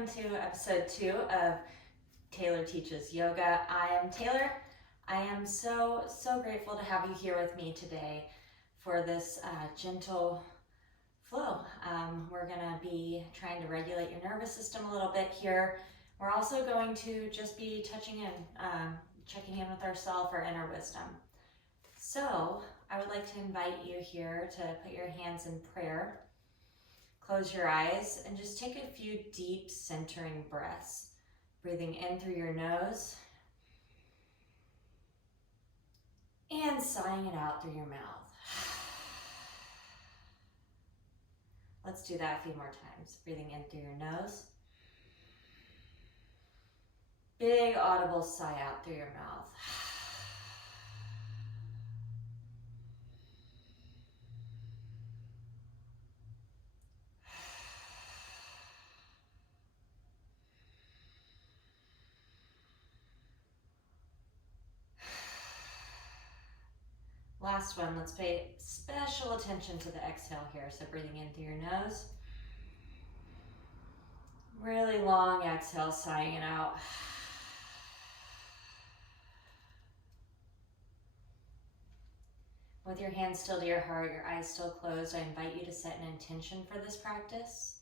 welcome to episode 2 of Taylor Teaches Yoga. I am Taylor. I am so grateful to have you here with me today for this gentle flow. We're going to be trying to regulate your nervous system a little bit here. We're also going to just be checking in with ourselves, our inner wisdom. So I would like to invite you here to put your hands in prayer. Close your eyes and just take a few deep centering breaths. Breathing in through your nose and sighing it out through your mouth. Let's do that a few more times. Breathing in through your nose. Big audible sigh out through your mouth. Last one, let's pay special attention to the exhale here. So breathing in through your nose. Really long exhale, sighing it out. With your hands still to your heart, your eyes still closed, I invite you to set an intention for this practice.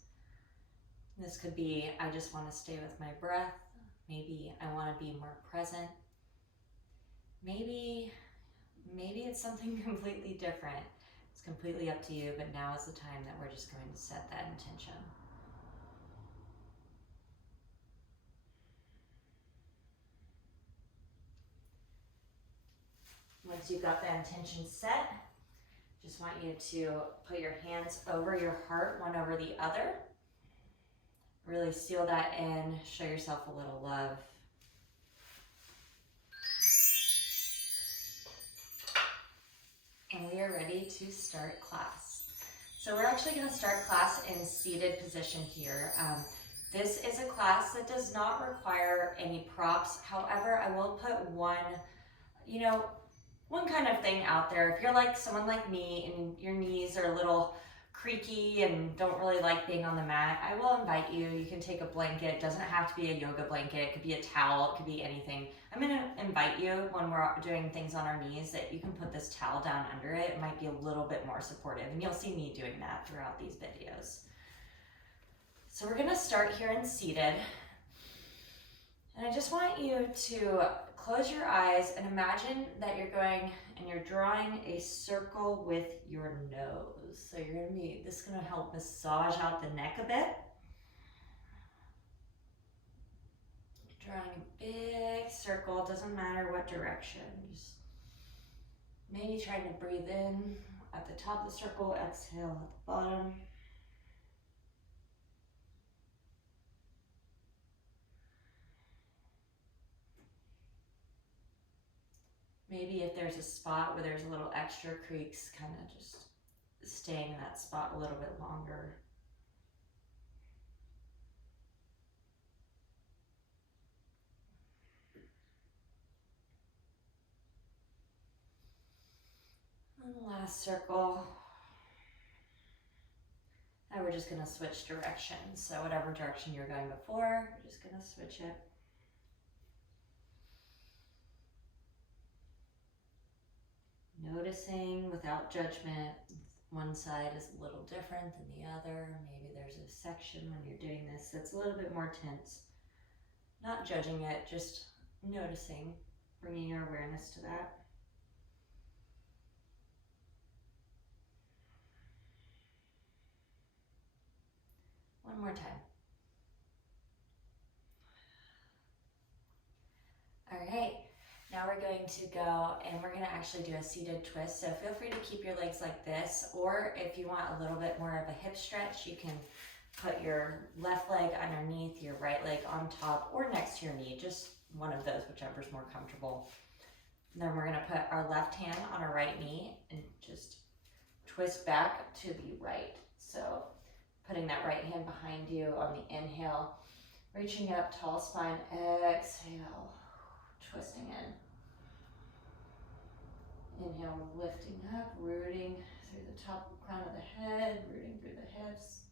This could be, I just want to stay with my breath. Maybe I want to be more present. Maybe it's something completely different. It's completely up to you, but now is the time that we're just going to set that intention. Once you've got that intention set, just want you to put your hands over your heart, one over the other. Really seal that in, show yourself a little love. And we are ready to start class. So we're actually going to start class in seated position here. This is a class that does not require any props. However, I will put one kind of thing out there. If you're like someone like me and your knees are a little creaky and don't really like being on the mat, I will invite you. You can take a blanket. It doesn't have to be a yoga blanket. It could be a towel. It could be anything. I'm going to invite you when we're doing things on our knees that you can put this towel down under it. It might be a little bit more supportive, and you'll see me doing that throughout these videos. So we're going to start here in seated. And I just want you to close your eyes and imagine that you're going and you're drawing a circle with your nose. So this is going to help massage out the neck a bit. Drawing a big circle, doesn't matter what direction. Just maybe trying to breathe in at the top of the circle, exhale at the bottom. Maybe if there's a spot where there's a little extra creaks, kind of just staying in that spot a little bit longer. And the last circle. Now we're just going to switch directions. So whatever direction you're going before, we're just going to switch it. Noticing without judgment, one side is a little different than the other. Maybe there's a section when you're doing this that's a little bit more tense. Not judging it, just noticing, bringing your awareness to that. One more time. All right. Now we're going to go and we're going to actually do a seated twist. So feel free to keep your legs like this, or if you want a little bit more of a hip stretch, you can put your left leg underneath, your right leg on top or next to your knee, just one of those, whichever's more comfortable. And then we're going to put our left hand on our right knee and just twist back to the right. So putting that right hand behind you on the inhale, reaching up, tall spine, exhale. Twisting in. Inhale, lifting up, rooting through the top crown of the head, rooting through the hips.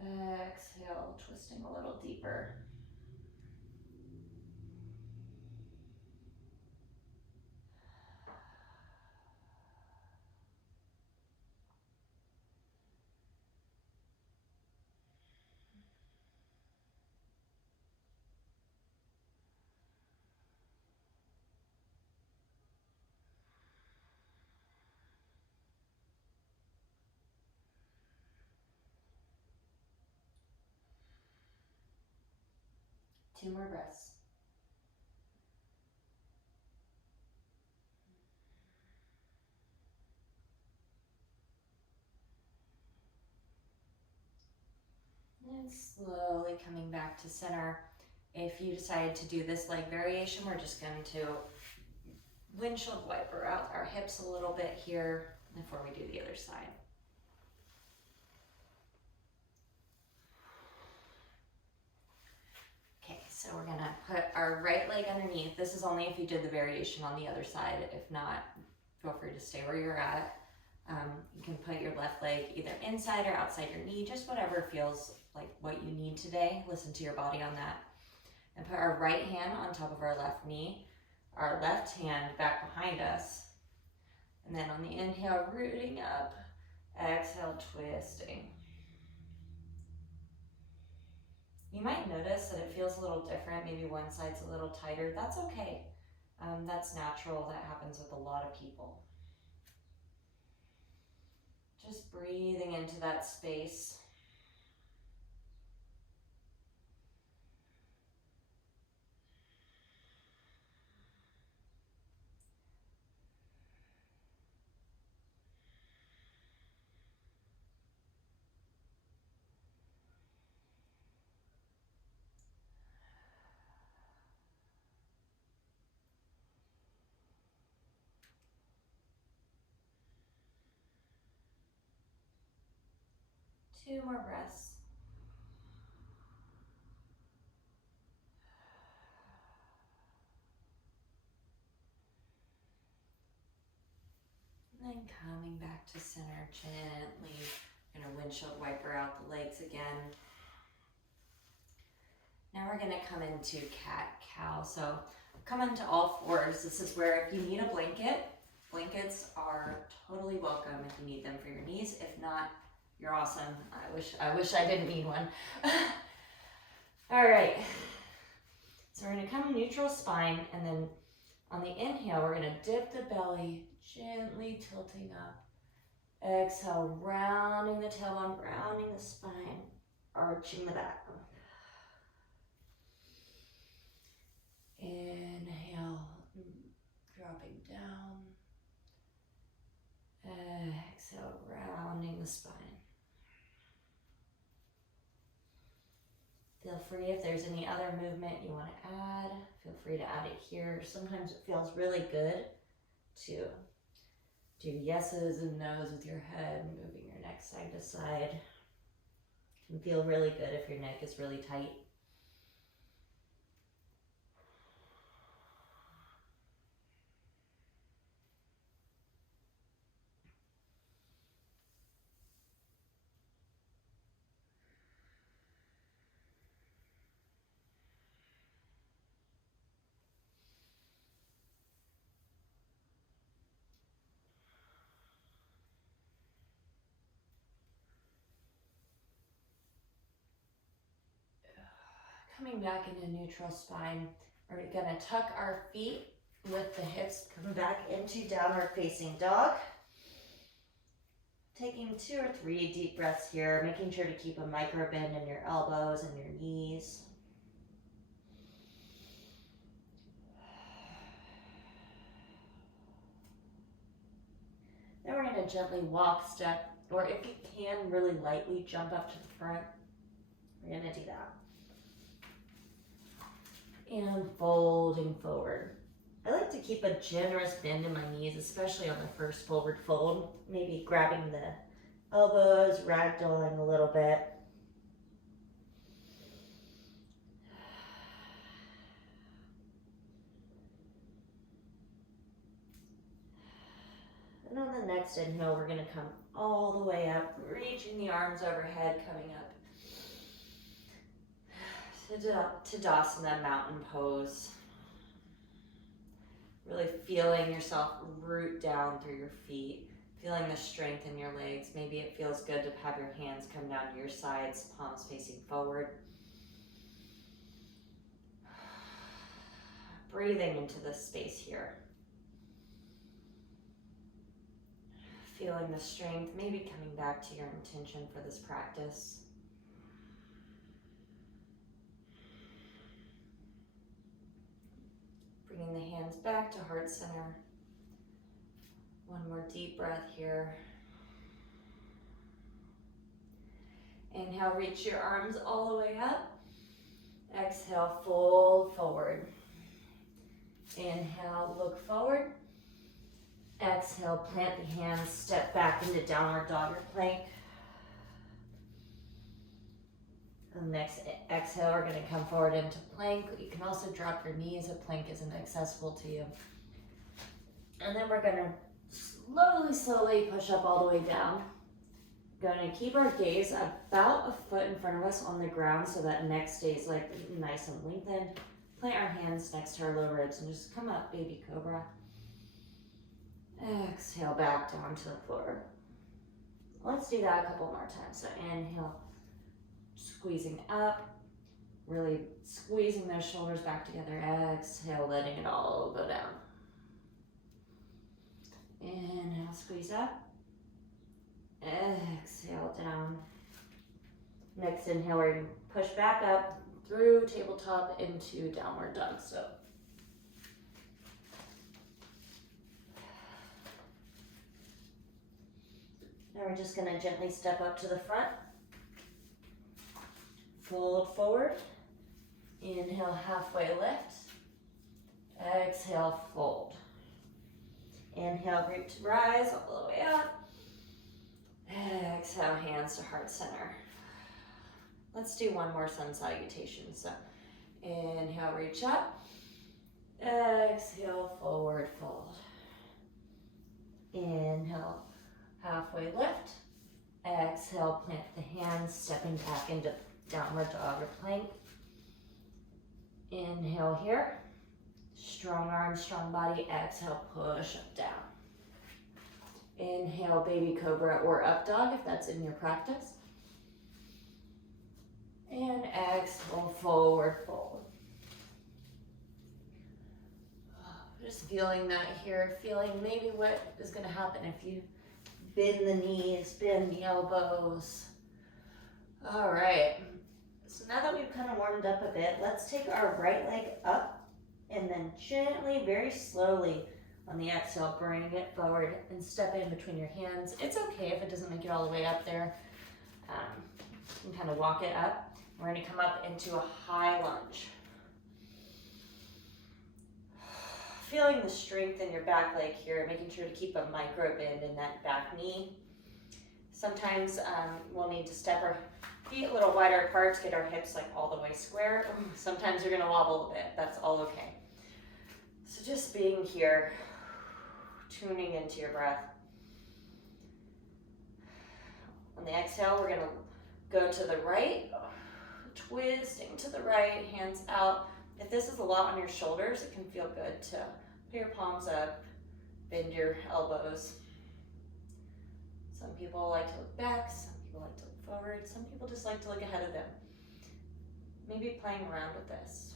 Exhale, twisting a little deeper. Two more breaths. And slowly coming back to center. If you decide to do this leg variation, we're just going to windshield wiper out our hips a little bit here before we do the other side. Okay, so we're gonna put our right leg underneath. This is only if you did the variation on the other side. If not, feel free to stay where you're at. You can put your left leg either inside or outside your knee, just whatever feels like what you need today. Listen to your body on that. And put our right hand on top of our left knee, our left hand back behind us. And then on the inhale, rooting up, exhale, twisting. You might notice that it feels a little different. Maybe one side's a little tighter. That's okay. That's natural. That happens with a lot of people. Just breathing into that space. Two more breaths. And then coming back to center gently. I'm gonna windshield wiper out the legs again. Now we're gonna come into cat-cow. So come into all fours. This is where if you need a blanket, blankets are totally welcome if you need them for your knees. If not, you're awesome. I wish I didn't need one. All right. So we're gonna come neutral spine, and then on the inhale, we're gonna dip the belly, gently tilting up. Exhale, rounding the tailbone, rounding the spine, arching the back. Inhale, dropping down. Exhale, rounding the spine. Feel free if there's any other movement you want to add, feel free to add it here. Sometimes it feels really good to do yeses and nos with your head, moving your neck side to side. It can feel really good if your neck is really tight. Coming back into neutral spine, we're gonna tuck our feet with the hips, come back into downward facing dog. Taking 2 or 3 deep breaths here, making sure to keep a micro bend in your elbows and your knees. Then we're gonna gently walk, step, or if you can, really lightly jump up to the front. We're gonna do that. And folding forward. I like to keep a generous bend in my knees, especially on the first forward fold. Maybe grabbing the elbows, ragdolling a little bit. And on the next inhale, we're gonna come all the way up, reaching the arms overhead, coming up Tadasana, mountain pose. Really feeling yourself root down through your feet, feeling the strength in your legs. Maybe it feels good to have your hands come down to your sides, palms facing forward. Breathing into this space here. Feeling the strength, maybe coming back to your intention for this practice. Bringing the hands back to heart center. One more deep breath here. Inhale, reach your arms all the way up. Exhale, fold forward. Inhale, look forward. Exhale, plant the hands, step back into downward dog or plank. And next exhale, we're gonna come forward into plank. You can also drop your knees if plank isn't accessible to you. And then we're gonna slowly push up all the way down. Gonna keep our gaze about a foot in front of us on the ground so that neck stays like nice and lengthened. Plant our hands next to our low ribs and just come up, baby cobra. Exhale back down to the floor. Let's do that a couple more times. So inhale, squeezing up, really squeezing those shoulders back together. Exhale, letting it all go down. Inhale, squeeze up. Exhale, down. Next inhale, we're going to push back up through tabletop into downward dog. So now we're just going to gently step up to the front. Fold forward. Inhale, halfway lift. Exhale, fold. Inhale, root to rise all the way up. Exhale, hands to heart center. Let's do one more sun salutation. So inhale, reach up. Exhale, forward fold. Inhale, halfway lift. Exhale, plant the hands, stepping back into downward dog or plank. Inhale here. Strong arms, strong body. Exhale, push up, down. Inhale, baby cobra or up dog if that's in your practice. And exhale, forward fold. Just feeling that here, feeling maybe what is going to happen if you bend the knees, bend the elbows. All right. So now that we've kind of warmed up a bit, let's take our right leg up and then gently, very slowly on the exhale, bring it forward and step in between your hands. It's okay if it doesn't make it all the way up there. You can kind of walk it up. We're going to come up into a high lunge. Feeling the strength in your back leg here, making sure to keep a micro bend in that back knee. Sometimes we'll need to step our feet a little wider apart to get our hips like all the way square. Sometimes you're going to wobble a bit. That's all okay. So just being here, tuning into your breath. On the exhale, we're going to go to the right, twisting to the right, hands out. If this is a lot on your shoulders, it can feel good to put your palms up, bend your elbows. Some people like to look back, some people like to look forward, some people just like to look ahead of them. Maybe playing around with this.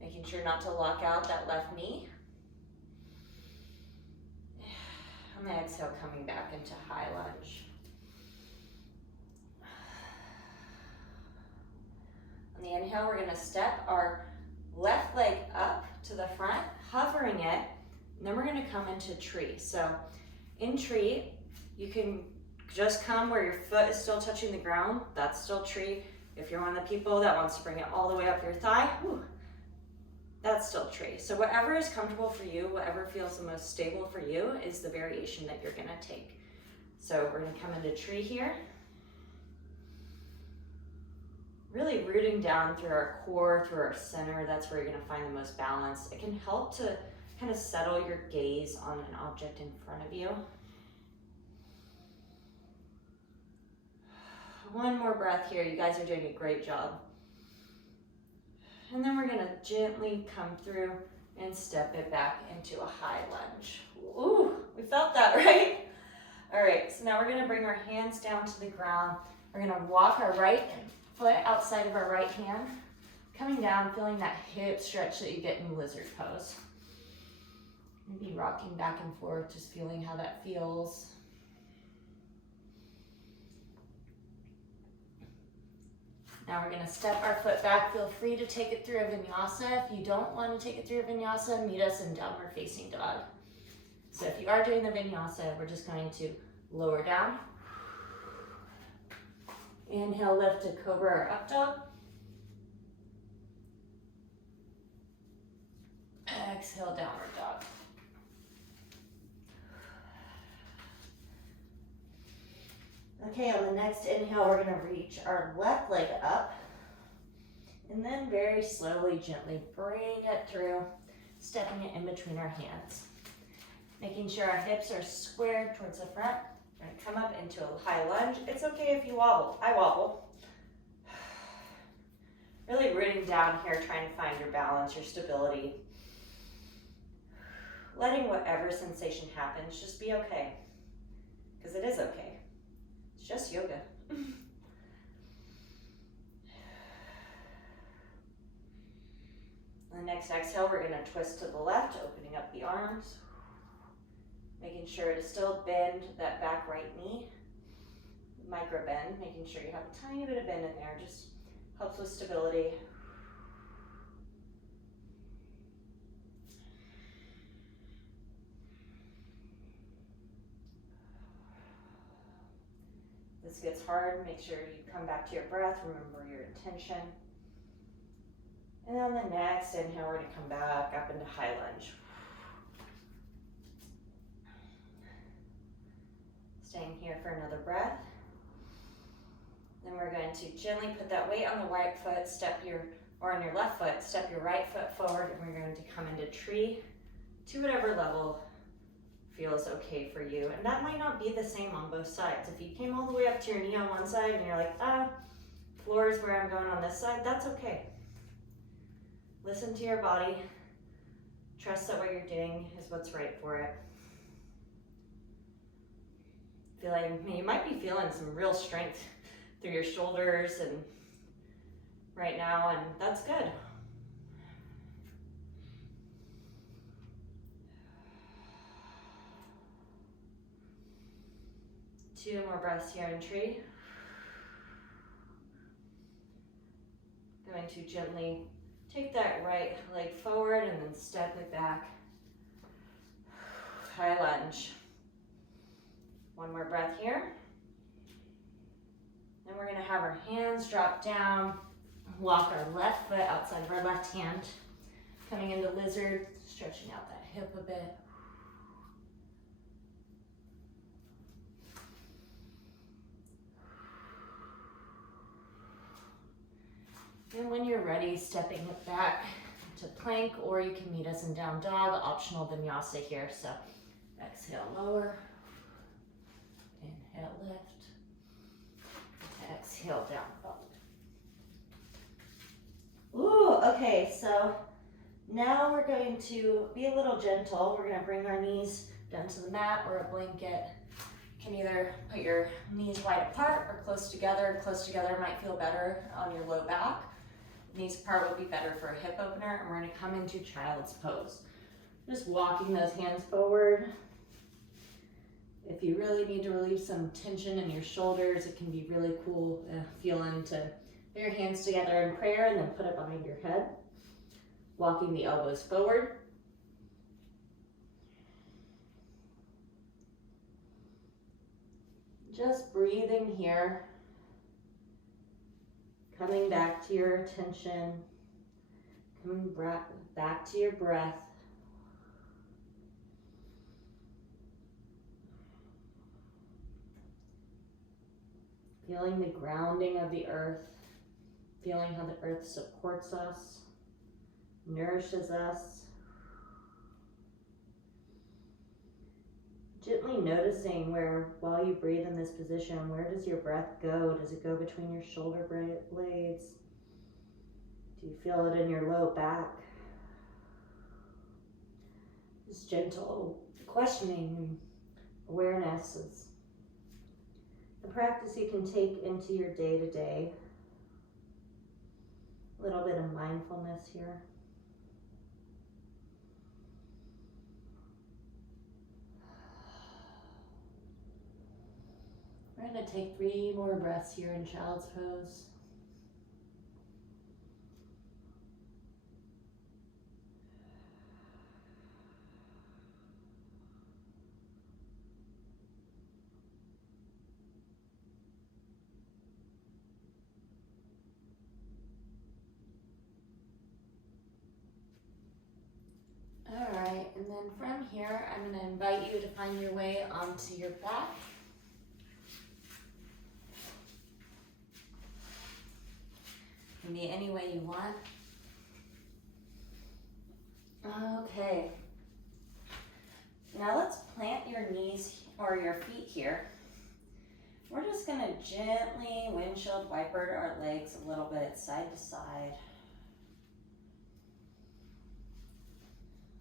Making sure not to lock out that left knee. On the exhale, coming back into high lunge. On the inhale, we're going to step our left leg up to the front, hovering it, and then we're going to come into tree. So in tree, you can just come where your foot is still touching the ground. That's still tree. If you're one of the people that wants to bring it all the way up your thigh, that's still tree. So whatever is comfortable for you, whatever feels the most stable for you is the variation that you're going to take. So we're going to come into tree here. Really rooting down through our core, through our center. That's where you're going to find the most balance. It can help to kind of settle your gaze on an object in front of you. One more breath here. You guys are doing a great job. And then we're gonna gently come through and step it back into a high lunge. Ooh, we felt that, right? All right, so now we're gonna bring our hands down to the ground. We're gonna walk our right foot outside of our right hand, coming down, feeling that hip stretch that you get in lizard pose. Maybe rocking back and forth, just feeling how that feels. Now we're gonna step our foot back. Feel free to take it through a vinyasa. If you don't wanna take it through a vinyasa, meet us in downward facing dog. So if you are doing the vinyasa, we're just going to lower down. Inhale, lift to cobra or up dog. Exhale, downward dog. Okay, on the next inhale, we're gonna reach our left leg up and then very slowly, gently bring it through, stepping it in between our hands. Making sure our hips are squared towards the front. We're gonna come up into a high lunge. It's okay if you wobble. I wobble. Really rooting down here, trying to find your balance, your stability. Letting whatever sensation happens, just be okay. Because it is okay. It's just yoga. On the next exhale, we're gonna twist to the left, opening up the arms. Making sure to still bend that back right knee. Micro bend, making sure you have a tiny bit of bend in there, just helps with stability. This gets hard, make sure you come back to your breath, remember your intention. And on the next inhale, we're gonna come back up into high lunge. Staying here for another breath. Then we're going to gently put that weight on the right foot, or on your left foot, step your right foot forward, and we're going to come into tree to whatever level feels okay for you. And that might not be the same on both sides. If you came all the way up to your knee on one side and you're like, floor is where I'm going on this side, that's okay. Listen to your body. Trust that what you're doing is what's right for it. You might be feeling some real strength through your shoulders and right now, and that's good. Two more breaths here in tree. Going to gently take that right leg forward and then step it back. High lunge. One more breath here. Then we're gonna have our hands drop down, walk our left foot outside of our left hand, coming into lizard, stretching out that hip a bit. And when you're ready, stepping it back to plank, or you can meet us in down dog, optional vinyasa here. So exhale, lower. Inhale, lift. Exhale, down dog. Ooh, okay, so now we're going to be a little gentle. We're gonna bring our knees down to the mat or a blanket. You can either put your knees wide apart or close together. Close together might feel better on your low back. Knees apart would be better for a hip opener, and we're gonna come into child's pose. Just walking those hands forward. If you really need to relieve some tension in your shoulders, it can be really cool feeling to put your hands together in prayer and then put it behind your head. Walking the elbows forward. Just breathing here. Coming back to your attention. Coming back to your breath. Feeling the grounding of the earth, feeling how the earth supports us, nourishes us. Gently noticing where, while you breathe in this position, where does your breath go? Does it go between your shoulder blades? Do you feel it in your low back? This gentle questioning and awareness is the practice you can take into your day-to-day. A little bit of mindfulness here. We're going to take 3 more breaths here in Child's Pose. All right, and then from here, I'm going to invite you to find your way onto your back. Can be any way you want. Okay. Now let's plant your knees or your feet here. We're just going to gently windshield wiper our legs a little bit side to side.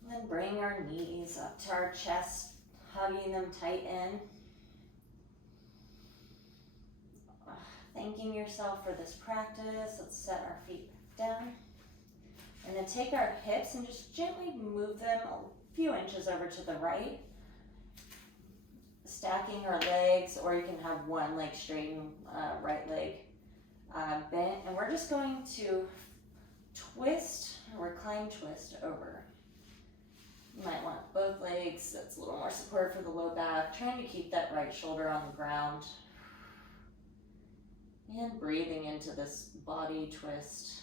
And then bring our knees up to our chest, hugging them tight in. Thanking yourself for this practice. Let's set our feet down. And then take our hips and just gently move them a few inches over to the right. Stacking our legs, or you can have one leg straight and right leg bent. And we're just going to twist, recline twist over. You might want both legs. That's a little more support for the low back. Trying to keep that right shoulder on the ground. And breathing into this body twist.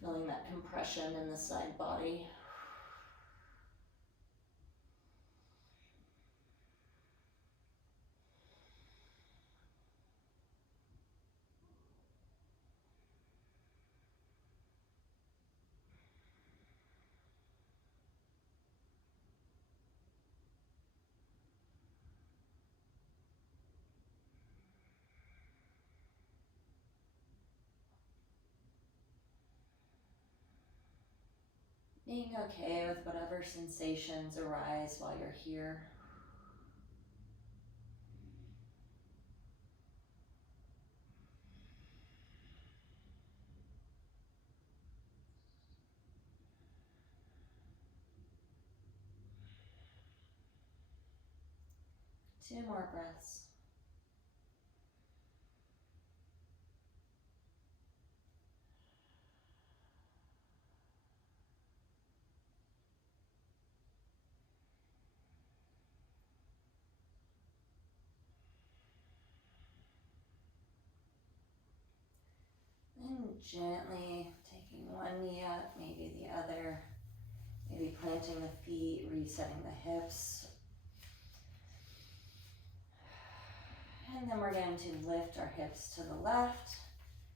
Feeling that compression in the side body. Being okay with whatever sensations arise while you're here. Two more breaths. And gently taking one knee up, maybe the other. Maybe planting the feet, resetting the hips. And then we're going to lift our hips to the left.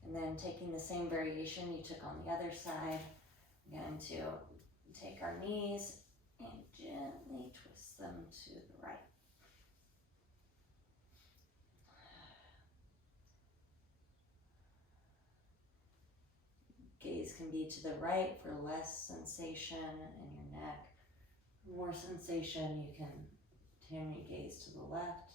And then taking the same variation you took on the other side. We're going to take our knees and gently twist them to the right. Gaze can be to the right for less sensation in your neck. More sensation, you can turn your gaze to the left.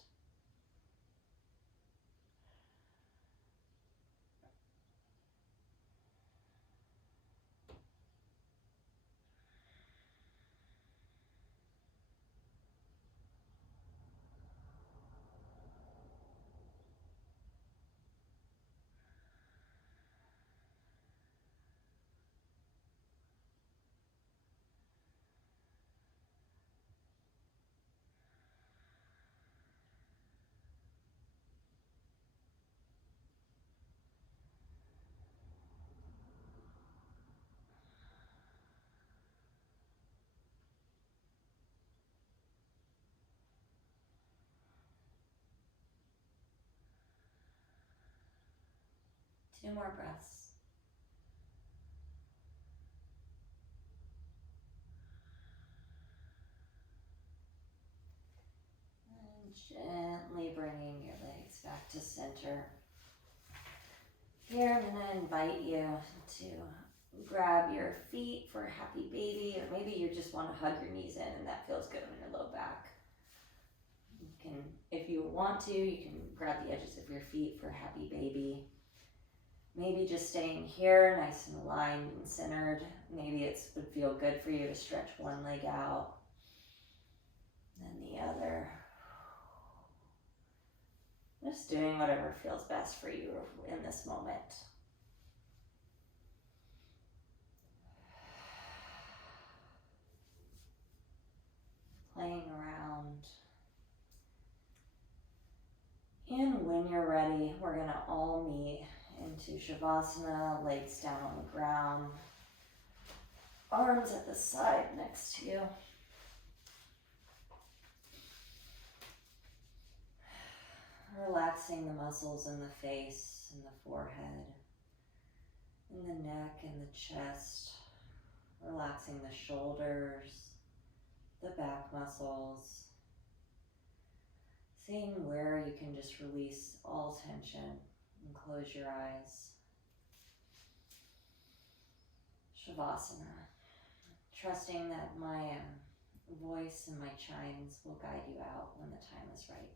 Two more breaths. back to center. Here, I'm going to invite you to grab your feet for a happy baby, or maybe you just want to hug your knees in and that feels good in your low back. You can, if you want to, you can grab the edges of your feet for a happy baby. Maybe just staying here, nice and aligned and centered. Maybe it would feel good for you to stretch one leg out, then the other. Just doing whatever feels best for you in this moment. Playing around. And when you're ready, we're going to all meet into Shavasana, legs down on the ground, arms at the side next to you. Relaxing the muscles in the face and the forehead, in the neck and the chest. Relaxing the shoulders, the back muscles. Seeing where you can just release all tension and close your eyes. Shavasana. Trusting that my voice and my chimes will guide you out when the time is right.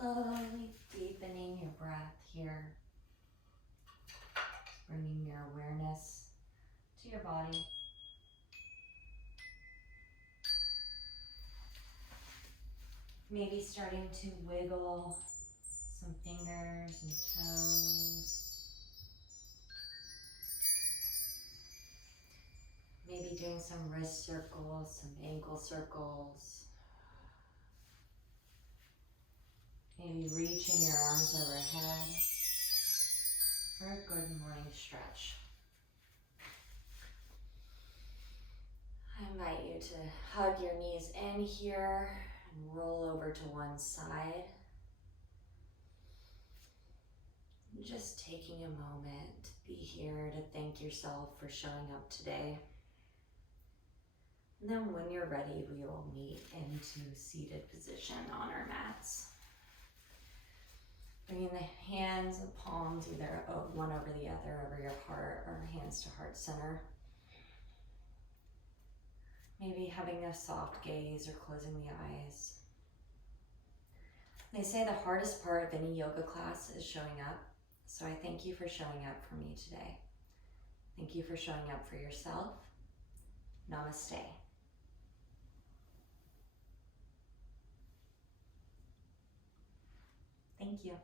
Slowly deepening your breath here, bringing your awareness to your body. Maybe starting to wiggle some fingers and toes. Maybe doing some wrist circles, some ankle circles. Maybe reaching your arms overhead for a good morning stretch. I invite you to hug your knees in here and roll over to one side. Just taking a moment to be here to thank yourself for showing up today. And then when you're ready, we will meet into seated position on our mats. Bringing the hands and palms either one over the other over your heart or hands to heart center. Maybe having a soft gaze or closing the eyes. They say the hardest part of any yoga class is showing up. So I thank you for showing up for me today. Thank you for showing up for yourself. Namaste. Thank you.